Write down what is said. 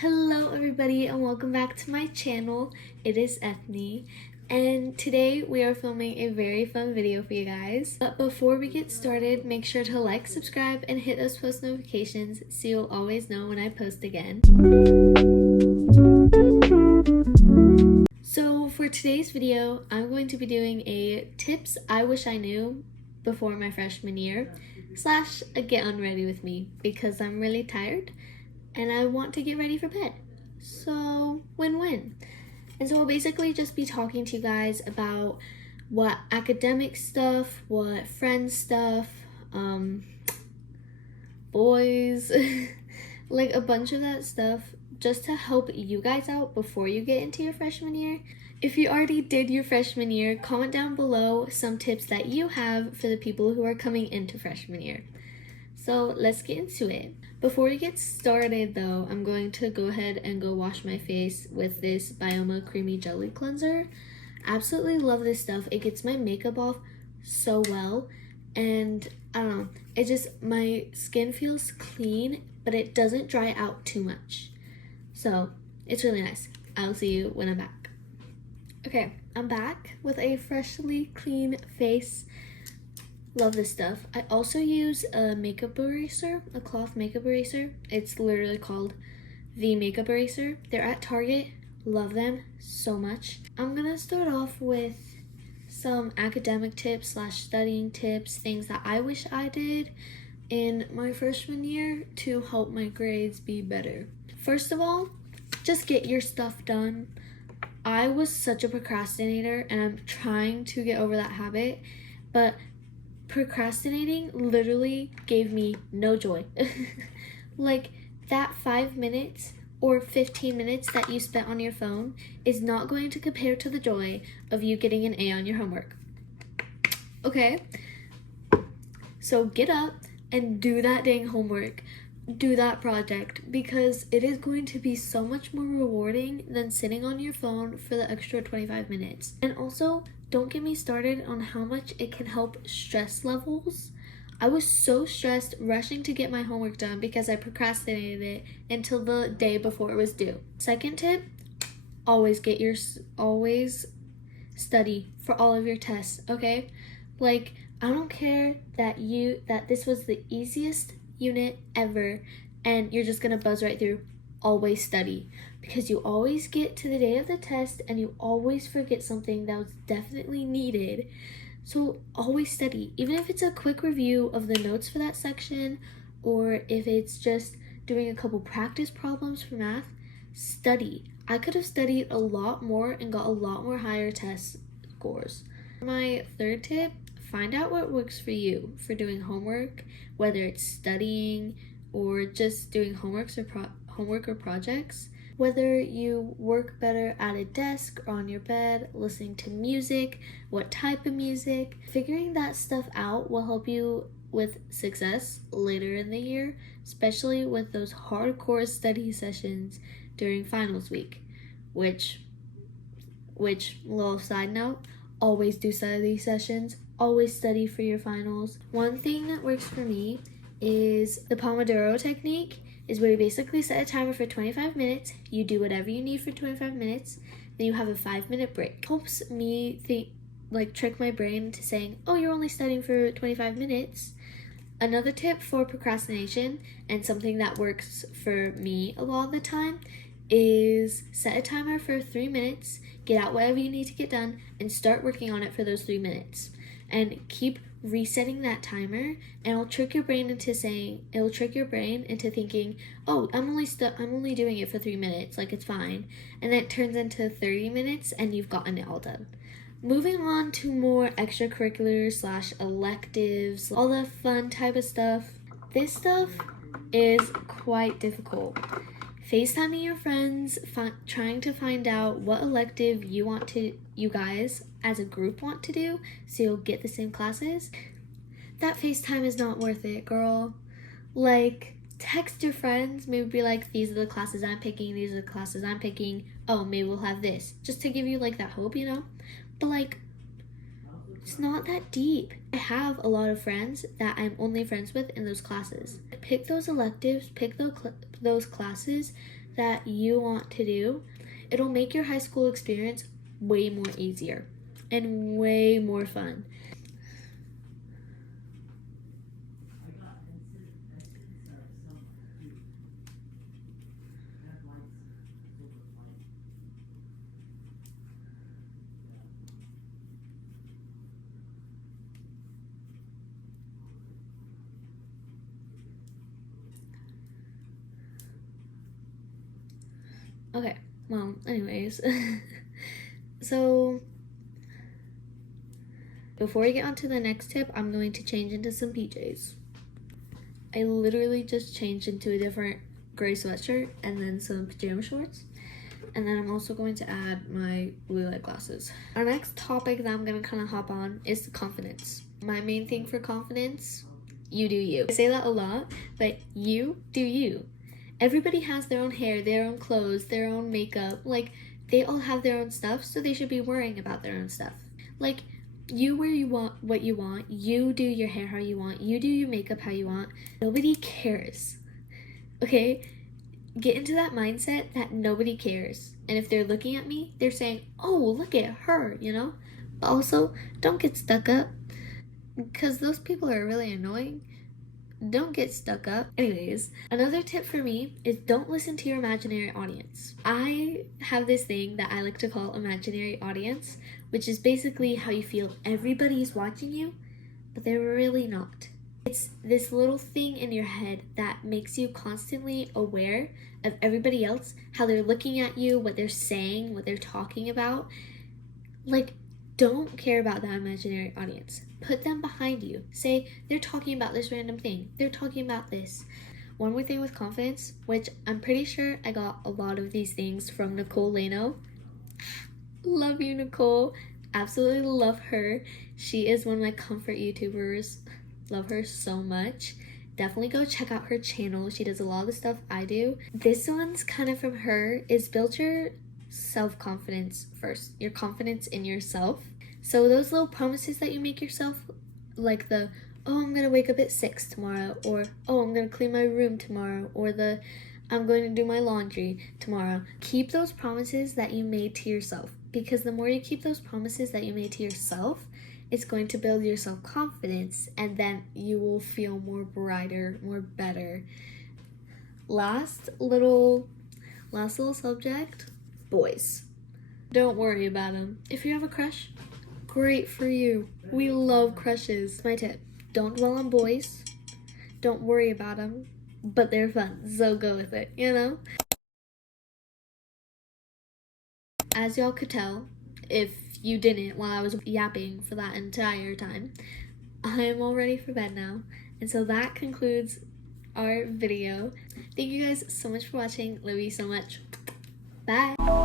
Hello everybody and welcome back to my channel. It is Ethne and today we are filming a very fun video for you guys. But before we get started, make sure to like, subscribe, and hit those post notifications so you'll always know when I post again. So for today's video, I'm going to be doing a tips I wish I knew before my freshman year / a get on ready with me because I'm really tired and I want to get ready for bed. So win-win. And so I'll basically just be talking to you guys about what academic stuff, what friend stuff, boys, like a bunch of that stuff just to help you guys out before you get into your freshman year. If you already did your freshman year, comment down below some tips that you have for the people who are coming into freshman year. So let's get into it. Before we get started though, I'm going to go ahead and go wash my face with this Bioma Creamy Jelly Cleanser. Absolutely love this stuff. It gets my makeup off so well, and I don't know, my skin feels clean, but it doesn't dry out too much. So it's really nice. I'll see you when I'm back. Okay, I'm back with a freshly clean face. Love this stuff. I also use a makeup eraser, a cloth makeup eraser. It's literally called the makeup eraser. They're at Target. Love them so much. I'm gonna start off with some academic tips / studying tips, things that I wish I did in my freshman year to help my grades be better. First of all, just get your stuff done. I was such a procrastinator and I'm trying to get over that habit, but procrastinating literally gave me no joy. Like that 5 minutes or 15 minutes that you spent on your phone is not going to compare to the joy of you getting an A on your homework. Okay? So get up and do that dang homework. Do that project because it is going to be so much more rewarding than sitting on your phone for the extra 25 minutes. And also, don't get me started on how much it can help stress levels. I was so stressed rushing to get my homework done because I procrastinated it until the day before it was due. Second tip, always study for all of your tests, okay? Like, I don't care that this was the easiest unit ever and you're just gonna buzz right through. Always study, because you always get to the day of the test and you always forget something that was definitely needed. So always study, even if it's a quick review of the notes for that section or if it's just doing a couple practice problems for math. Study. I could have studied a lot more and got a lot more higher test scores. My third tip, find out what works for you for doing homework, whether it's studying or just doing homework or projects. Whether you work better at a desk or on your bed, listening to music, what type of music. Figuring that stuff out will help you with success later in the year, especially with those hardcore study sessions during finals week, which little side note, always do study sessions, always study for your finals. One thing that works for me is the Pomodoro technique, is where you basically set a timer for 25 minutes, you do whatever you need for 25 minutes, then you have a 5-minute break. Helps me trick my brain into saying, oh, you're only studying for 25 minutes. Another tip for procrastination, and something that works for me a lot of the time, is set a timer for 3 minutes, get out whatever you need to get done, and start working on it for those 3 minutes. And keep resetting that timer, and it'll trick your brain into thinking, oh, I'm only doing it for 3 minutes, like it's fine. And then it turns into 30 minutes and you've gotten it all done. Moving on to more extracurriculars / electives, all the fun type of stuff. This stuff is quite difficult. FaceTiming your friends, trying to find out what elective you guys as a group want to do so you'll get the same classes. That FaceTime is not worth it, girl. Like, text your friends, maybe be like, these are the classes I'm picking, these are the classes I'm picking. Oh, maybe we'll have this. Just to give you like that hope, But like, it's not that deep. I have a lot of friends that I'm only friends with in those classes. Pick those electives, pick those classes that you want to do, it'll make your high school experience way more easier and way more fun. Okay, well, anyways, so before we get on to the next tip, I'm going to change into some PJs. I literally just changed into a different gray sweatshirt and then some pajama shorts. And then I'm also going to add my blue light glasses. Our next topic that I'm going to kind of hop on is confidence. My main thing for confidence, you do you. I say that a lot, but you do you. Everybody has their own hair, their own clothes, their own makeup. Like, they all have their own stuff, so they should be worrying about their own stuff. Like, you wear what you want, you do your hair how you want, you do your makeup how you want. Nobody cares, okay? Get into that mindset that nobody cares. And if they're looking at me, they're saying, oh, look at her, you know? But also, don't get stuck up, because those people are really annoying. Don't get stuck up. Anyways, another tip for me is don't listen to your imaginary audience. I have this thing that I like to call imaginary audience, which is basically how you feel everybody's watching you, but they're really not. It's this little thing in your head that makes you constantly aware of everybody else, how they're looking at you, what they're saying, what they're talking about. Like, don't care about that imaginary audience. Put them behind you. Say, they're talking about this random thing. They're talking about this. One more thing with confidence, which I'm pretty sure I got a lot of these things from Nicole Lano. Love you, Nicole. Absolutely love her. She is one of my comfort YouTubers. Love her so much. Definitely go check out her channel. She does a lot of the stuff I do. This one's kind of from her, is build your self-confidence first. Your confidence in yourself. So those little promises that you make yourself, like the, oh, I'm gonna wake up at 6 tomorrow, or oh, I'm gonna clean my room tomorrow, or the, I'm going to do my laundry tomorrow. Keep those promises that you made to yourself, because the more you keep those promises that you made to yourself, it's going to build your self-confidence, and then you will feel more brighter, more better. Last little subject, boys. Don't worry about them. If you have a crush, great for you. We love crushes. My tip, don't dwell on boys. Don't worry about them, but they're fun, so go with it, you know? As y'all could tell, if you didn't while I was yapping for that entire time, I am all ready for bed now. And so that concludes our video. Thank you guys so much for watching. Love you so much. Bye.